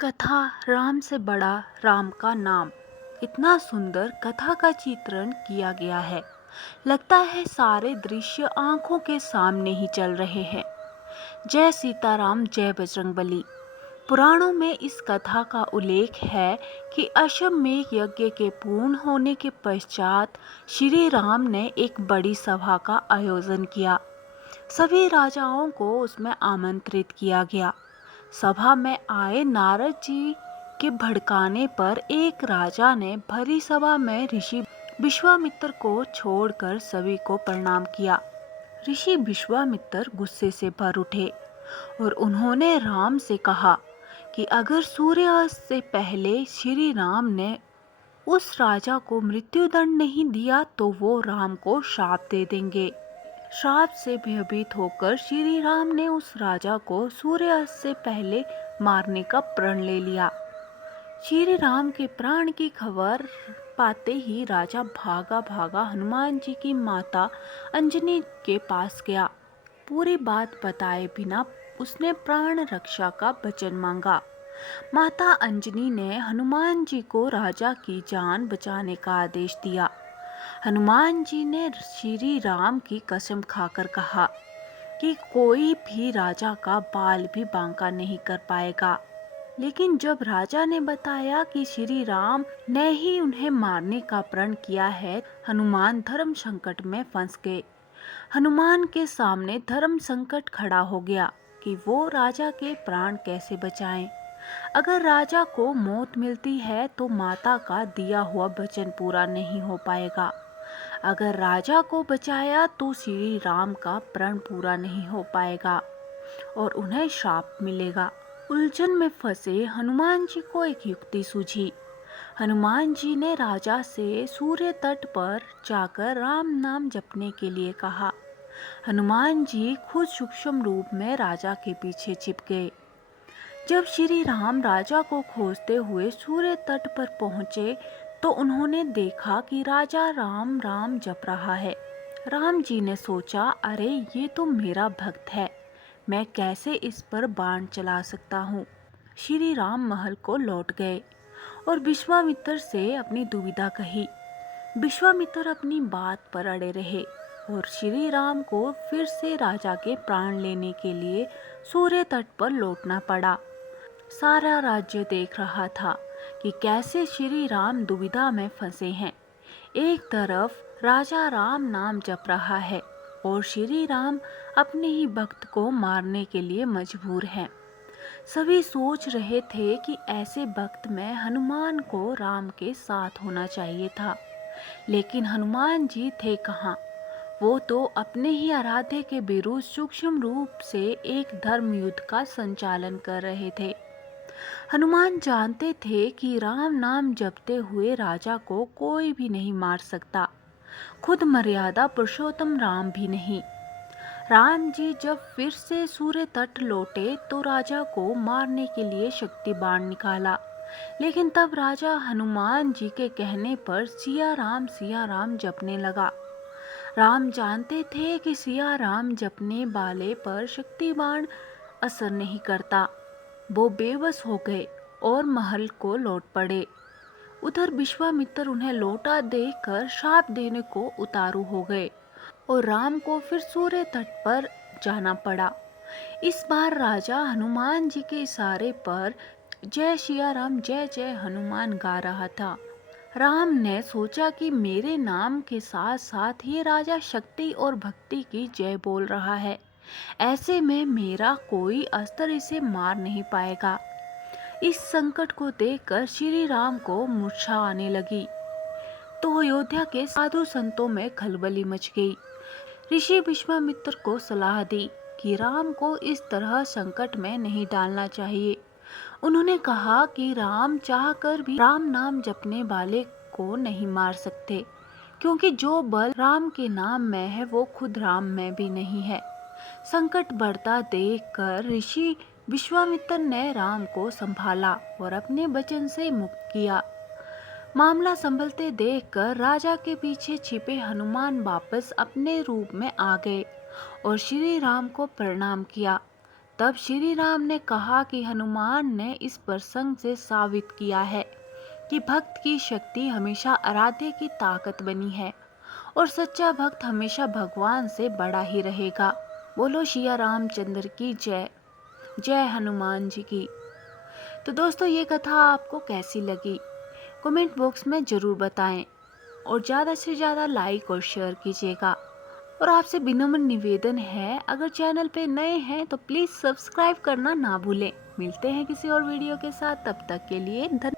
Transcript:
कथा राम से बड़ा राम का नाम। इतना सुंदर कथा का चित्रण किया गया है, लगता है सारे दृश्य आंखों के सामने ही चल रहे हैं। जय सीताराम, जय बजरंगबली। पुराणों में इस कथा का उल्लेख है कि अश्वमेध यज्ञ के पूर्ण होने के पश्चात श्री राम ने एक बड़ी सभा का आयोजन किया। सभी राजाओं को उसमें आमंत्रित किया गया। सभा में आए नारद जी के भड़काने पर एक राजा ने भरी सभा में ऋषि विश्वामित्र को छोड़कर सभी को प्रणाम किया। ऋषि विश्वामित्र गुस्से से भर उठे और उन्होंने राम से कहा कि अगर सूर्यास्त से पहले श्री राम ने उस राजा को मृत्युदंड नहीं दिया तो वो राम को श्राप दे देंगे। श्राप से भयभीत होकर श्री राम ने उस राजा को सूर्यास्त से पहले मारने का प्रण ले लिया। श्री राम के प्राण की खबर पाते ही राजा भागा भागा हनुमान जी की माता अंजनी के पास गया। पूरी बात बताए बिना उसने प्राण रक्षा का वचन मांगा। माता अंजनी ने हनुमान जी को राजा की जान बचाने का आदेश दिया। हनुमान जी ने श्री राम की कसम खाकर कहा कि कोई भी राजा का बाल भी बांका नहीं कर पाएगा। लेकिन जब राजा ने बताया कि श्री राम ने ही उन्हें मारने का प्रण किया है, हनुमान धर्म संकट में फंस गए। हनुमान के सामने धर्म संकट खड़ा हो गया कि वो राजा के प्राण कैसे बचाएं। अगर राजा को मौत मिलती है तो माता का दिया हुआ वचन पूरा नहीं हो पाएगा। अगर राजा को बचाया तो श्री राम का प्रण पूरा नहीं हो पाएगा और उन्हें श्राप मिलेगा। उलझन में फंसे हनुमान जी को एक युक्ति सूझी। हनुमान जी ने राजा से सूर्य तट पर जाकर राम नाम जपने के लिए कहा। हनुमान जी खुद सूक्ष्म रूप में राजा के पीछे छिप गए। जब श्री राम राजा को खोजते हुए सूर्य तट पर पहुंचे तो उन्होंने देखा कि राजा राम राम जप रहा है। राम जी ने सोचा, अरे ये तो मेरा भक्त है, मैं कैसे इस पर बाण चला सकता हूँ। श्री राम महल को लौट गए और विश्वामित्र से अपनी दुविधा कही। विश्वामित्र अपनी बात पर अड़े रहे और श्री राम को फिर से राजा के प्राण लेने के लिए सूर्य तट पर लौटना पड़ा। सारा राज्य देख रहा था कि कैसे श्री राम दुविधा में फंसे हैं। एक तरफ राजा राम नाम जप रहा है और श्री राम अपने ही भक्त को मारने के लिए मजबूर हैं। सभी सोच रहे थे कि ऐसे वक्त में हनुमान को राम के साथ होना चाहिए था, लेकिन हनुमान जी थे कहाँ। वो तो अपने ही आराध्य के विरुद्ध सूक्ष्म रूप से एक धर्म युद्ध का संचालन कर रहे थे। हनुमान जानते थे कि राम नाम जपते हुए राजा को कोई भी नहीं मार सकता, खुद मर्यादा पुरुषोत्तम राम भी नहीं। राम जी जब फिर से सूर्य तट लौटे तो राजा को मारने के लिए शक्ति बाण निकाला, लेकिन तब राजा हनुमान जी के कहने पर सिया राम जपने लगा। राम जानते थे कि सिया राम जपने वाले पर शक्ति बाण असर नहीं करता। वो बेबस हो गए और महल को लौट पड़े। उधर विश्वामित्र उन्हें लौटा देखकर शाप देने को उतारू हो गए और राम को फिर सूर्य तट पर जाना पड़ा। इस बार राजा हनुमान जी के इशारे पर जय सिया राम जय जय हनुमान गा रहा था। राम ने सोचा कि मेरे नाम के साथ साथ ये राजा शक्ति और भक्ति की जय बोल रहा है, ऐसे में मेरा कोई अस्त्र इसे मार नहीं पाएगा। इस संकट को देखकर श्री राम को मूर्छा आने लगी तो अयोध्या के साधु संतों में खलबली मच गई। ऋषि विश्वामित्र को सलाह दी कि राम को इस तरह संकट में नहीं डालना चाहिए। उन्होंने कहा कि राम चाहकर भी राम नाम जपने वाले को नहीं मार सकते, क्योंकि जो बल राम के नाम में है वो खुद राम में भी नहीं है। संकट बढ़ता देखकर ऋषि विश्वामित्र ने राम को संभाला और अपने वचन से मुक्त किया। मामला संभलते देखकर राजा के पीछे छिपे हनुमान वापस अपने रूप में आ गए और श्री राम को प्रणाम किया। तब श्री राम ने कहा कि हनुमान ने इस प्रसंग से साबित किया है कि भक्त की शक्ति हमेशा आराध्य की ताकत बनी है और सच्चा भक्त हमेशा भगवान से बड़ा ही रहेगा। बोलो सिया रामचंद्र की जय। जय हनुमान जी की। तो दोस्तों, ये कथा आपको कैसी लगी कमेंट बॉक्स में ज़रूर बताएं और ज़्यादा से ज़्यादा लाइक और शेयर कीजिएगा। और आपसे विनम्र निवेदन है, अगर चैनल पे नए हैं तो प्लीज़ सब्सक्राइब करना ना भूलें। मिलते हैं किसी और वीडियो के साथ, तब तक के लिए धन्यवाद।